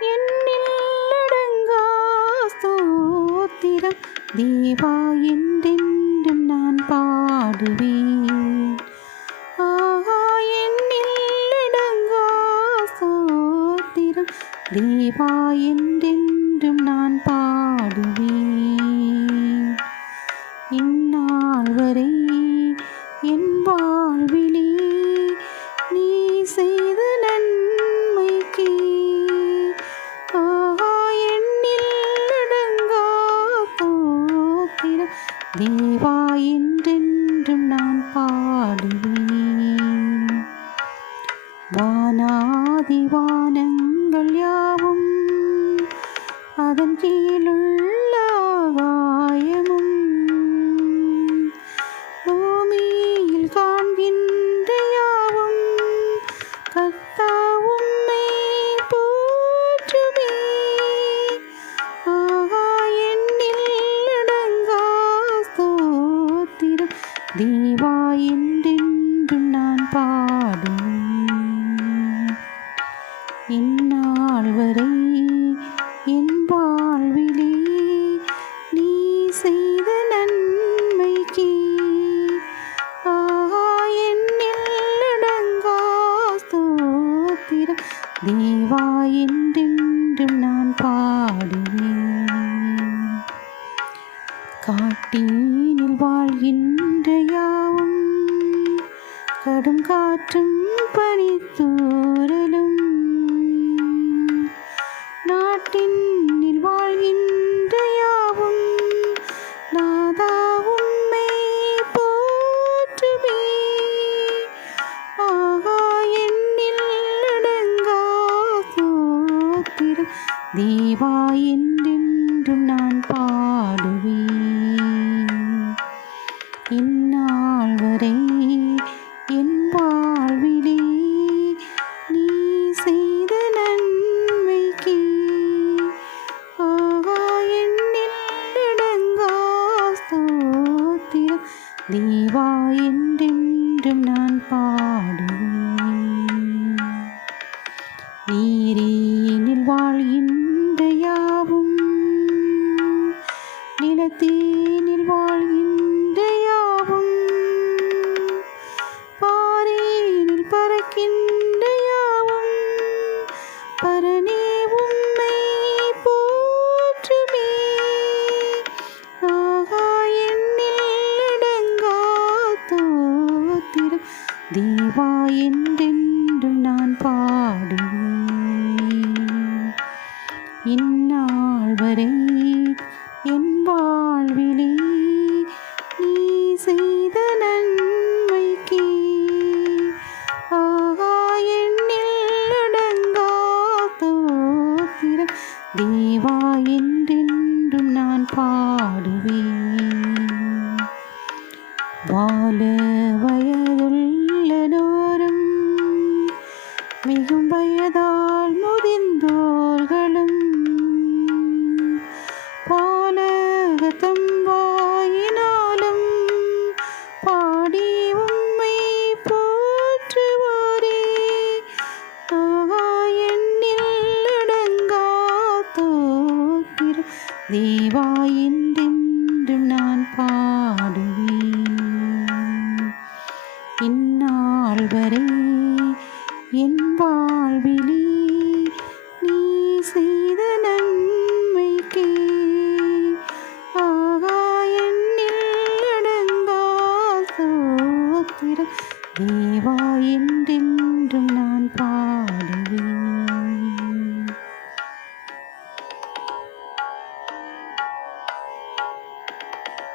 என்னில்லடங்கா ஸ்தோத்திரம். தேவா என்றென்றும் நான் பாடுவேன். ஆஹா என்னில்லடங்கா ஸ்தோத்திரம். தேவா என்றென்றும் நான் பாடுவேன். தேவா என்றென்றும் நான் பாடுவேன் வானாதி வானங்கள் யாவும் அதன் கீழுள்ள தேவா என்றென்றும் நான் பாடும். இந்நாள் வரை என் வாழ்விலே நீ செய்த நன்மைக்கு ஆஹா என்னில் அடங்கா ஸ்தோத்திரம். தேவா என்றென்றும் நான் பாடுவேன். காட்டினில் வாழ்கின்ற கடும் காற்றும் பனித்தூரலும் நாட்டினில் வாழ்கின்ற யாவும் நாதா உம்மை போற்றுமே ஆகா எண்ணில் அடங்கா சோத்திரம் தேவா என்றென்றும் நான் தேவா என்றென்றும் நான் பாடுவேன். நீரேனில் வாழ்கின்ற யாவும் நிலத்தேனில் தேவா என்றென்று நான் பாடுவேன். இந்நாள் வரை என் வாழ்விலே நீ செய்த நன்மைக்கு ஆகா எண்ணில் அடங்காத்தோத்திர தோத்திரம் தேவா என்றென்றும் நான் பாடுவேன். வாழ வயதுள்ள மிகும் வயதால் முதிர்ந்தோர்களும் பாலகத்தம் வாயினாலும் பாடி உம்மை போற்றுவாரே. எண்ணில் அடங்கா தோத்திரம் தேவா நான் பா என் வாழ்விலே